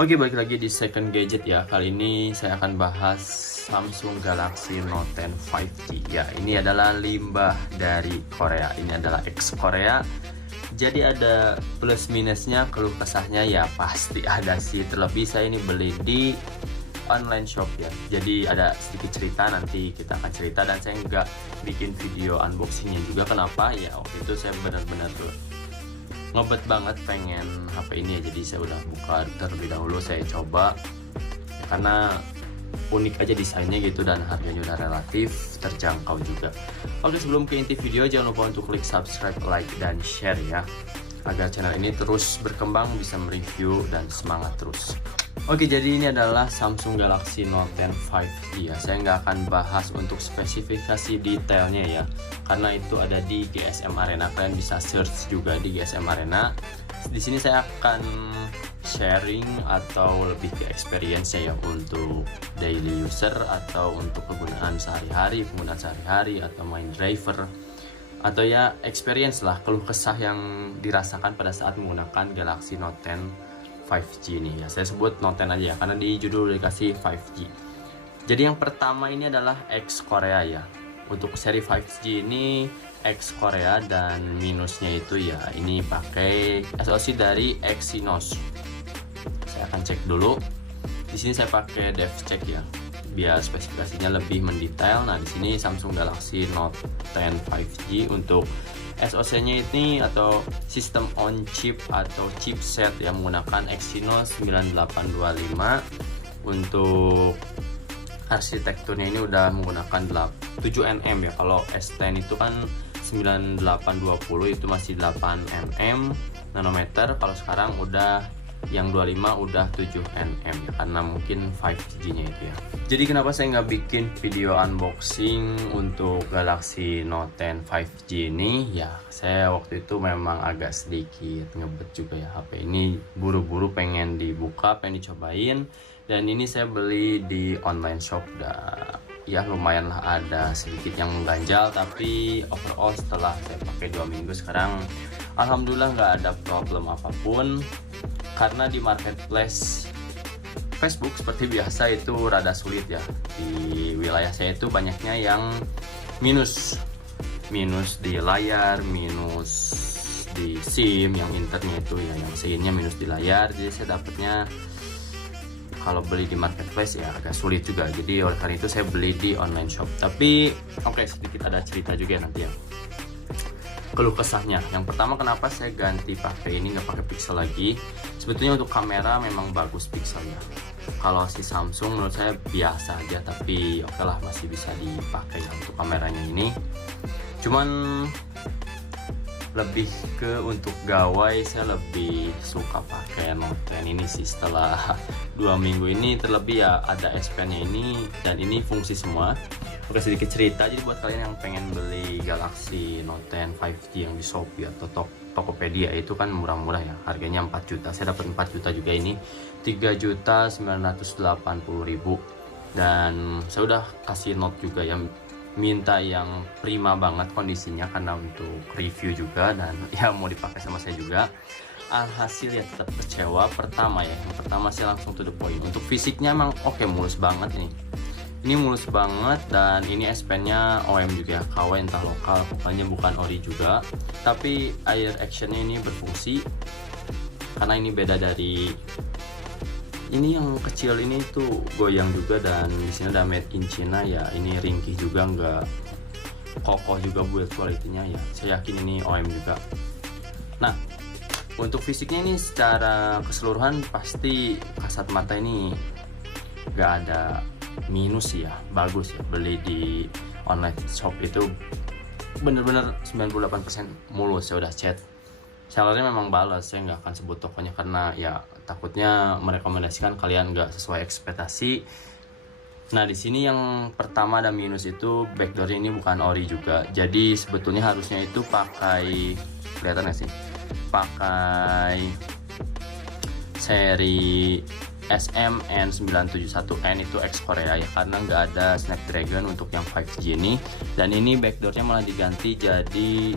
Oke, balik lagi di second gadget ya. Kali ini saya akan bahas Samsung Galaxy Note 10 5G. Ya, ini adalah limbah dari Korea. Ini adalah ex Korea. Jadi ada plus minusnya, keluh kesahnya ya pasti ada sih. Terlebih saya ini beli di online shop ya. Jadi ada sedikit cerita, nanti kita akan cerita, dan saya nggak bikin video unboxingnya juga. Kenapa? Ya waktu itu saya benar-benar ngebet banget pengen HP ini ya, jadi saya udah buka terlebih dahulu, saya coba ya, karena unik aja desainnya gitu dan harganya udah relatif terjangkau juga. Oke, sebelum ke inti video jangan lupa untuk klik subscribe, like, dan share ya, agar channel ini terus berkembang, bisa mereview dan semangat terus. Oke, jadi ini adalah Samsung Galaxy Note 10 5G ya. Saya nggak akan bahas untuk spesifikasi detailnya ya, karena itu ada di GSM Arena. Kalian bisa search juga di GSM Arena. Di sini saya akan sharing atau lebih ke experience ya, untuk daily user atau untuk penggunaan sehari-hari, atau main driver, atau ya experience lah, keluh kesah yang dirasakan pada saat menggunakan Galaxy Note 10 5G nih ya. Saya sebut Note 10 aja ya, karena di judul dikasih 5G. Jadi yang pertama ini adalah X Korea ya. Untuk seri 5G ini X Korea, dan minusnya itu ya ini pakai SoC dari Exynos. Saya akan cek dulu. Di sini saya pakai DevCheck ya, biar spesifikasinya lebih mendetail. Nah, di sini Samsung Galaxy Note 10 5G untuk SoC-nya ini atau sistem on chip atau chipset yang menggunakan Exynos 9825. Untuk arsitekturnya ini udah menggunakan 7nm ya. Kalau S10 itu kan 9820, itu masih 8nm nanometer. Kalau sekarang udah yang 25 udah 7nm ya, karena mungkin 5G nya itu ya. Jadi kenapa saya nggak bikin video unboxing untuk Galaxy Note 10 5G ini ya, saya waktu itu memang agak sedikit ngebet juga ya. HP ini buru-buru pengen dibuka, pengen dicobain, dan ini saya beli di online shop. Ya lumayan lah, ada sedikit yang mengganjal, tapi overall setelah saya pakai 2 minggu sekarang alhamdulillah nggak ada problem apapun. Karena di marketplace Facebook seperti biasa itu rada sulit ya. Di wilayah saya itu banyaknya yang minus di layar, minus di SIM, yang internnya itu ya, yang SIM-nya minus di layar. Jadi saya dapatnya kalau beli di marketplace ya agak sulit juga. Jadi oleh karena itu saya beli di online shop. Tapi oke, sedikit ada cerita juga nanti ya, keluh kesahnya. Yang pertama, kenapa saya ganti pakai ini, nggak pakai Pixel lagi. Sebetulnya untuk kamera memang bagus Pixelnya. Kalau si Samsung menurut saya biasa aja, tapi oke lah, masih bisa dipakai ya untuk kameranya ini. Cuman lebih ke untuk gawai, saya lebih suka pakai Note 10 ini sih setelah 2 minggu ini. Terlebih ya ada S Pen-nya ini, dan ini fungsi semua. Oke, sedikit cerita. Jadi buat kalian yang pengen beli Galaxy Note 10 5G yang di Shopee atau Tokopedia, itu kan murah-murah ya, harganya 4 juta. Saya dapat 4 juta juga, ini 3.980.000. Dan saya udah kasih note juga yang minta yang prima banget kondisinya, karena untuk review juga dan ya mau dipakai sama saya juga. Alhasil ya tetap kecewa. Pertama ya, yang pertama sih langsung to the point. Untuk fisiknya emang oke, mulus banget nih. Ini mulus banget, dan ini S Pen-nya OM juga ya, KW entah lokal, pokoknya bukan ori juga. Tapi air action-nya ini berfungsi, karena ini beda dari ini yang kecil. Ini tuh goyang juga, dan di sini ada made in China ya. Ini ringkih juga, nggak kokoh juga build quality-nya ya. Saya yakin ini OM juga. Nah, untuk fisiknya ini secara keseluruhan pasti kasat mata ini nggak ada minus ya, bagus ya. Beli di online shop itu bener-bener 98% mulus. Saya udah chat sellernya, memang balas. Saya nggak akan sebut tokonya karena ya takutnya merekomendasikan kalian nggak sesuai ekspektasi. Nah, di sini yang pertama ada minus itu backdoor ini bukan ori juga. Jadi sebetulnya harusnya itu pakai, kelihatan nggak sih, pakai seri SMN971N itu X Korea ya, karena nggak ada Snapdragon untuk yang 5G ini. Dan ini backdoornya malah diganti jadi,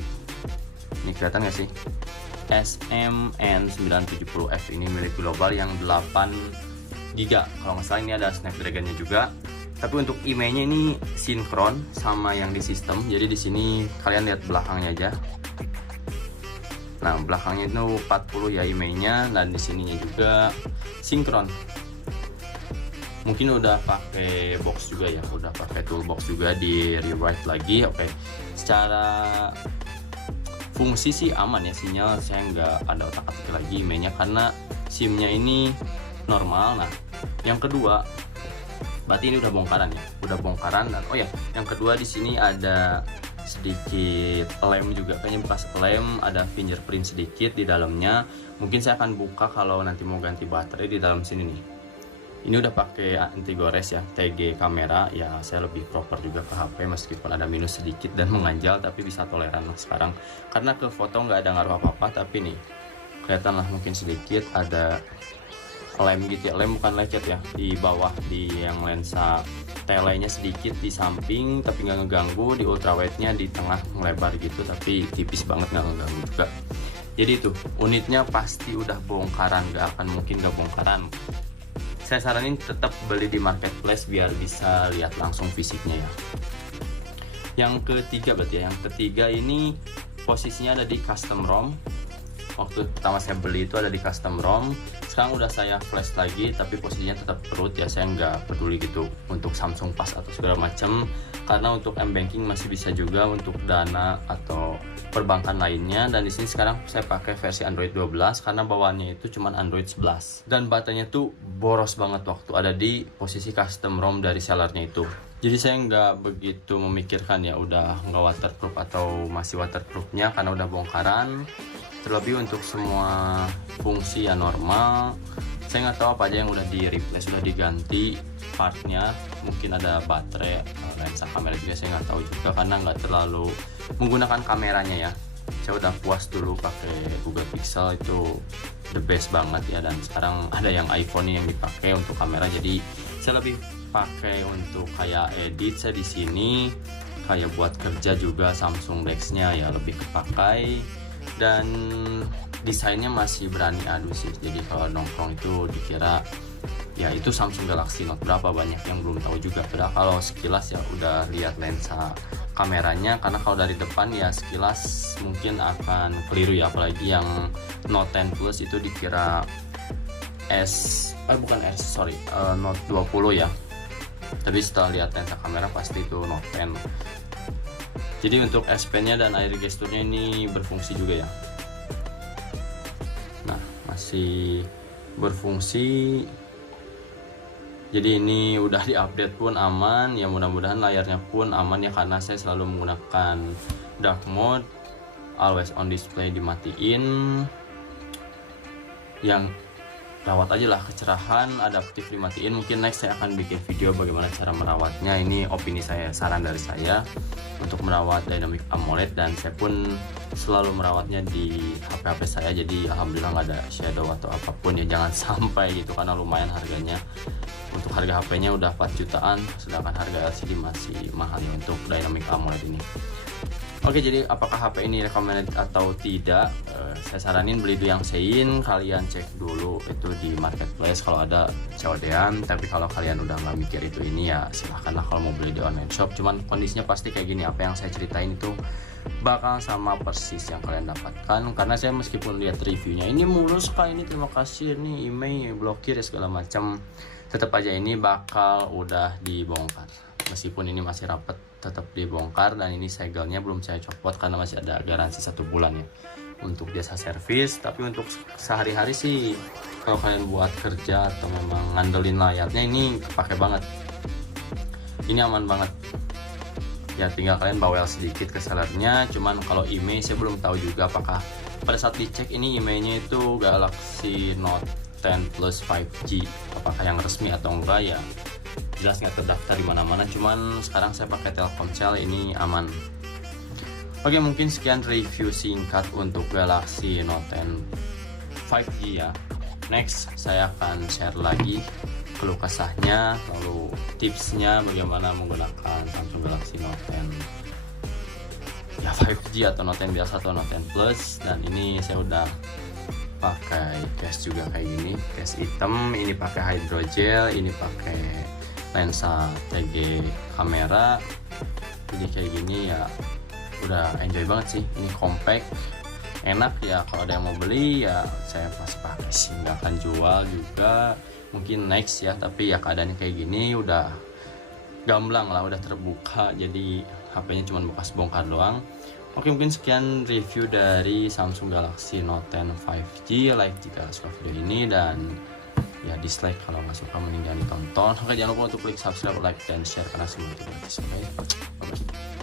ini kelihatan nggak sih, SMN970F ini milik global yang 8 GB. Kalau nggak salah ini ada Snapdragon-nya juga. Tapi untuk IMEI-nya ini sinkron sama yang di sistem. Jadi di sini kalian lihat belakangnya aja. Nah, belakangnya itu 40 ya IMEI-nya, dan di sininya juga sinkron. Mungkin udah pakai box juga ya, udah pakai toolbox juga di rewrite lagi. Oke, secara fungsi sih aman ya, sinyal saya nggak ada otak-atik lagi IMEI-nya karena SIM-nya ini normal. Nah, yang kedua, berarti ini udah bongkaran ya, udah bongkaran. Dan oh ya, yang kedua di sini ada sedikit lem juga, kayaknya bekas lem, ada fingerprint sedikit di dalamnya. Mungkin saya akan buka kalau nanti mau ganti baterai di dalam sini nih. Ini udah pakai anti gores ya, TG kamera ya. Saya lebih proper juga ke HP meskipun ada minus sedikit dan menganjal, tapi bisa toleran lah sekarang karena ke foto nggak ada ngaruh apa-apa. Tapi nih kelihatan lah mungkin sedikit ada lem gitu ya, lem bukan lecet ya, di bawah di yang lensa telenya sedikit di samping, tapi nggak ngeganggu. Di ultrawide-nya di tengah melebar gitu, tapi tipis banget, nggak ngeganggu juga. Jadi itu unitnya pasti udah bongkaran, nggak akan mungkin nggak bongkaran. Saya saranin tetap beli di marketplace biar bisa lihat langsung fisiknya ya. Yang ketiga berarti ya, yang ketiga ini posisinya ada di custom ROM. Waktu pertama saya beli itu ada di custom ROM. Sekarang udah saya flash lagi, tapi posisinya tetap perut ya. Saya nggak peduli gitu untuk Samsung Pass atau segala macam, karena untuk M-Banking masih bisa juga untuk Dana atau perbankan lainnya. Dan di sini sekarang saya pakai versi Android 12 karena bawaannya itu cuma Android 11 dan baterainya tuh boros banget waktu ada di posisi custom ROM dari sellernya itu. Jadi saya nggak begitu memikirkan ya udah nggak waterproof atau masih waterproofnya karena udah bongkaran. Terlebih untuk semua fungsi ya normal. Saya nggak tahu apa aja yang udah di replace, sudah diganti partnya. Mungkin ada baterai, lensa kamera juga saya nggak tahu juga karena nggak terlalu menggunakan kameranya ya. Saya udah puas dulu pakai Google Pixel, itu the best banget ya. Dan sekarang ada yang iPhone yang dipakai untuk kamera, jadi saya lebih pakai untuk kayak edit. Saya di sini kayak buat kerja juga Samsung Dex-nya ya lebih kepakai. Dan desainnya masih berani adu sih, jadi kalau nongkrong itu dikira ya itu Samsung Galaxy Note berapa, banyak yang belum tahu juga. Padahal kalau sekilas ya udah lihat lensa kameranya, karena kalau dari depan ya sekilas mungkin akan keliru ya, apalagi yang Note 10 Plus itu dikira Note 20 ya, tapi setelah lihat lensa kamera pasti itu Note 10. Jadi untuk S Pen-nya dan air gesturnya ini berfungsi juga ya. Nah, masih berfungsi. Jadi ini udah diupdate pun aman ya, mudah-mudahan layarnya pun aman ya, karena saya selalu menggunakan dark mode, always on display dimatiin. Yang rawat aja lah, kecerahan adaptif dimatiin. Mungkin next saya akan bikin video bagaimana cara merawatnya. Ini opini saya, saran dari saya untuk merawat Dynamic AMOLED, dan saya pun selalu merawatnya di HP-HP saya. Jadi alhamdulillah nggak ada shadow atau apapun ya, jangan sampai gitu karena lumayan harganya. Untuk harga HP-nya udah 4 jutaan, sedangkan harga LCD masih mahal ya untuk Dynamic AMOLED ini. Oke, jadi apakah HP ini recommended atau tidak? Saya saranin beli dulu yang Sein. Kalian cek dulu itu di marketplace kalau ada COD-an. Tapi kalau kalian udah nggak mikir itu ini ya silahkanlah kalau mau beli di online shop. Cuman kondisinya pasti kayak gini, apa yang saya ceritain itu bakal sama persis yang kalian dapatkan. Karena saya meskipun lihat reviewnya ini mulus kayak ini, terima kasih nih email blokir ya segala macam, tetap aja ini bakal udah dibongkar. Meskipun ini masih rapet tetap dibongkar, dan ini segelnya belum saya copot karena masih ada garansi 1 bulan ya untuk jasa servis. Tapi untuk sehari-hari sih kalau kalian buat kerja atau memang ngandelin layarnya ini kepake banget, ini aman banget ya. Tinggal kalian bawel sedikit ke sellernya. Cuman kalau IMEI saya belum tahu juga apakah pada saat dicek ini IMEI-nya itu Galaxy Note 10 Plus 5G, apakah yang resmi atau enggak ya jelas nggak terdaftar di mana-mana. Cuman sekarang saya pakai Telkomsel, ini aman. Oke, mungkin sekian review singkat untuk Galaxy Note 10 5G ya. Next saya akan share lagi keluh kesahnya, lalu tipsnya bagaimana menggunakan Samsung Galaxy Note 10 ya 5G atau Note 10 biasa atau Note 10 Plus. Dan ini saya udah pakai case juga kayak gini, case hitam, ini pakai hydrogel, ini pakai lensa TG kamera. Jadi kayak gini ya udah enjoy banget sih. Ini compact, enak ya, kalau ada yang mau beli ya saya masih pakai sih, nggak akan jual juga, mungkin next ya. Tapi ya keadaannya kayak gini udah gamblang lah, udah terbuka, jadi HP-nya cuma bekas bongkar doang. Oke, mungkin sekian review dari Samsung Galaxy Note 10 5G. Like jika suka video ini, dan ya dislike kalau nggak suka, mending jangan ditonton. Oke, jangan lupa untuk klik subscribe, like, dan share karena semua itu gratis. Oke, bye-bye.